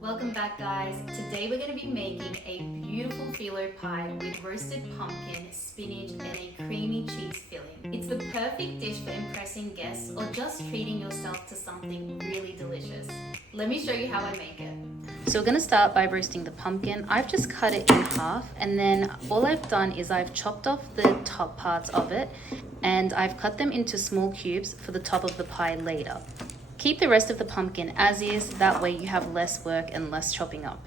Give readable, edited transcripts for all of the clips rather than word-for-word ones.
Welcome back, guys. Today we're going to be making a beautiful filo pie with roasted pumpkin, spinach and a creamy cheese filling. It's the perfect dish for impressing guests or just treating yourself to something really delicious. Let me show you how I make it. So we're going to start by roasting the pumpkin. I've just cut it in half, and then all I've done is I've chopped off the top parts of it and I've cut them into small cubes for the top of the pie later. Keep the rest of the pumpkin as is, that way you have less work and less chopping up.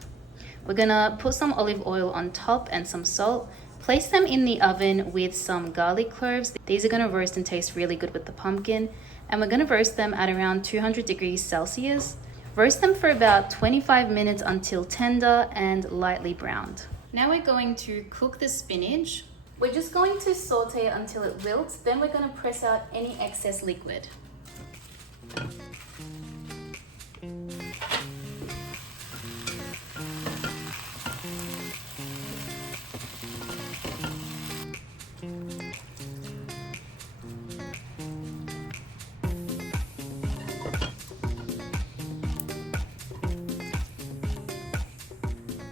We're gonna put some olive oil on top and some salt. Place them in the oven with some garlic cloves. These are gonna roast and taste really good with the pumpkin. And we're gonna roast them at around 200 degrees Celsius. Roast them for about 25 minutes until tender and lightly browned. Now we're going to cook the spinach. We're just going to saute it until it wilts, then we're gonna press out any excess liquid.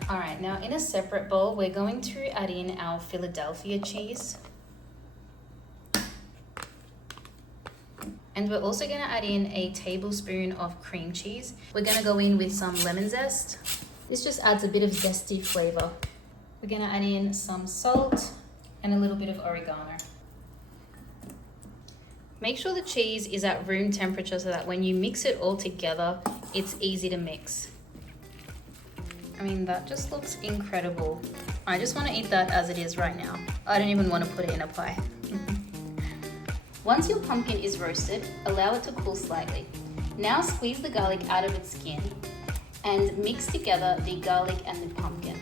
Alright, now in a separate bowl, we're going to add in our Philadelphia cheese. And we're also going to add in a tablespoon of cream cheese. We're going to go in with some lemon zest. This just adds a bit of zesty flavor. We're going to add in some salt and a little bit of oregano. Make sure the cheese is at room temperature so that when you mix it all together, it's easy to mix. I mean, that just looks incredible. I just want to eat that as it is right now. I don't even want to put it in a pie. Once your pumpkin is roasted, allow it to cool slightly. Now squeeze the garlic out of its skin and mix together the garlic and the pumpkin.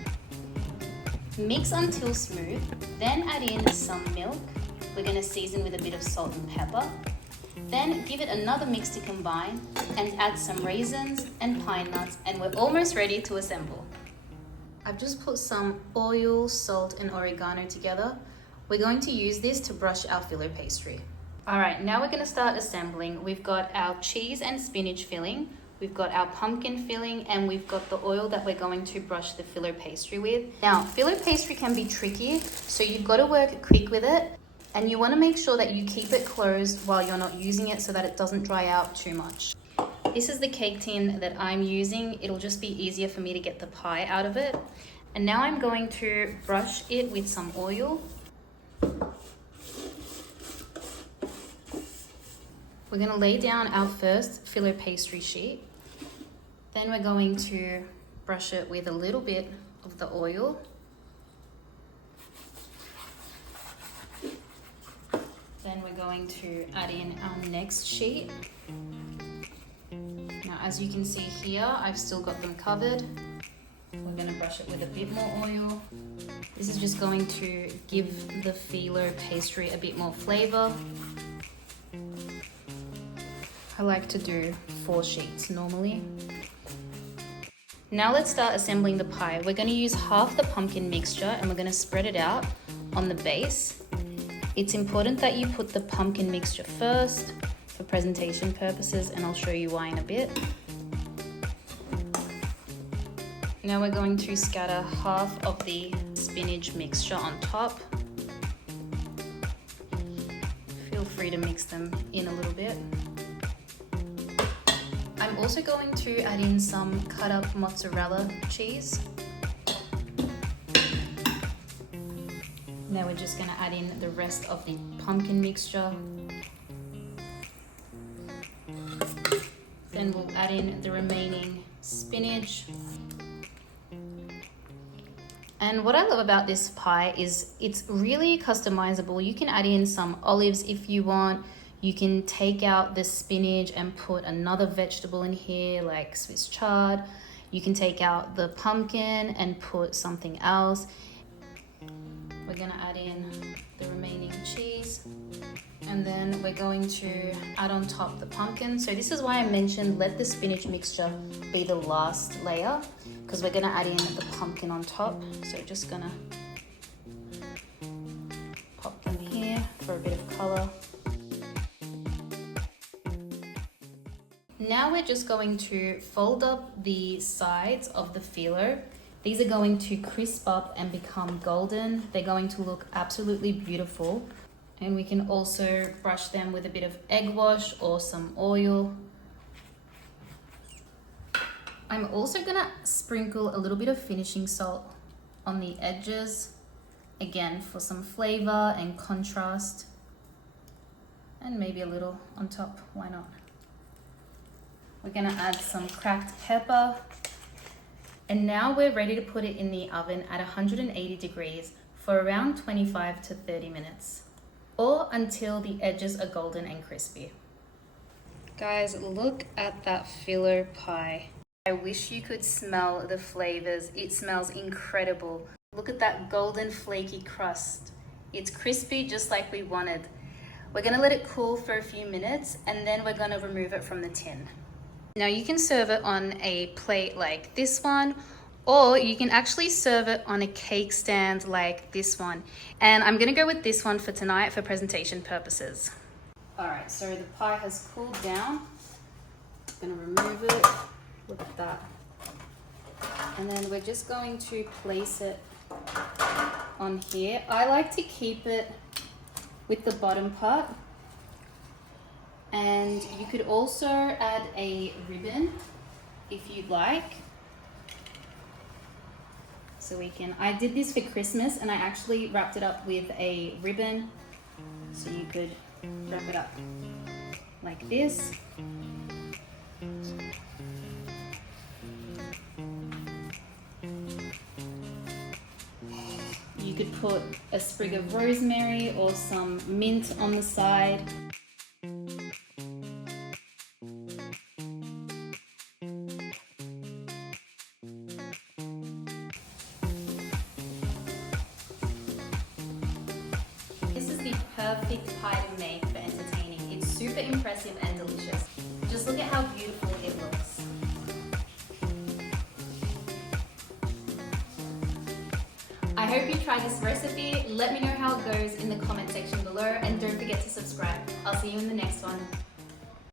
Mix until smooth, then add in some milk. We're going to season with a bit of salt and pepper. Then give it another mix to combine and add some raisins and pine nuts, and we're almost ready to assemble. I've just put some oil, salt and oregano together. We're going to use this to brush our filo pastry. Alright, now we're going to start assembling. We've got our cheese and spinach filling, we've got our pumpkin filling, and we've got the oil that we're going to brush the filo pastry with. Now, filo pastry can be tricky, so you've got to work quick with it. And you want to make sure that you keep it closed while you're not using it so that it doesn't dry out too much. This is the cake tin that I'm using. It'll just be easier for me to get the pie out of it. And now I'm going to brush it with some oil. We're going to lay down our first filo pastry sheet. Then we're going to brush it with a little bit of the oil. Then we're going to add in our next sheet. Now, as you can see here, I've still got them covered. We're going to brush it with a bit more oil. This is just going to give the filo pastry a bit more flavor. I like to do 4 sheets normally. Now let's start assembling the pie. We're going to use half the pumpkin mixture and we're going to spread it out on the base. It's important that you put the pumpkin mixture first for presentation purposes, and I'll show you why in a bit. Now we're going to scatter half of the spinach mixture on top. Feel free to mix them in a little bit. I'm also going to add in some cut up mozzarella cheese. Now we're just going to add in the rest of the pumpkin mixture. Then we'll add in the remaining spinach. And what I love about this pie is it's really customizable. You can add in some olives if you want. You can take out the spinach and put another vegetable in here like Swiss chard. You can take out the pumpkin and put something else. We're going to add in the remaining cheese, and then we're going to add on top the pumpkin. So this is why I mentioned let the spinach mixture be the last layer, because we're going to add in the pumpkin on top. So just going to pop them here for a bit of color. Now we're just going to fold up the sides of the phyllo. These are going to crisp up and become golden. They're going to look absolutely beautiful. And we can also brush them with a bit of egg wash or some oil. I'm also gonna sprinkle a little bit of finishing salt on the edges, again for some flavor and contrast, and maybe a little on top, why not? We're gonna add some cracked pepper, and now we're ready to put it in the oven at 180 degrees for around 25 to 30 minutes, or until the edges are golden and crispy. Guys, look at that phyllo pie. I wish you could smell the flavors. It smells incredible. Look at that golden flaky crust. It's crispy just like we wanted. We're gonna let it cool for a few minutes and then we're gonna remove it from the tin. Now you can serve it on a plate like this one, or you can actually serve it on a cake stand like this one. And I'm gonna go with this one for tonight for presentation purposes. All right, so the pie has cooled down. I'm gonna remove it. Look at that. And then we're just going to place it on here. I like to keep it with the bottom part. And you could also add a ribbon if you'd like. So we can, I did this for Christmas and I actually wrapped it up with a ribbon. So you could wrap it up like this. You could put a sprig of rosemary or some mint on the side. This is the perfect pie to make for entertaining. It's super impressive and delicious. Just look at how beautiful it looks. I hope you try this recipe. Let me know how it goes in the comment section below and don't forget to subscribe. I'll see you in the next one.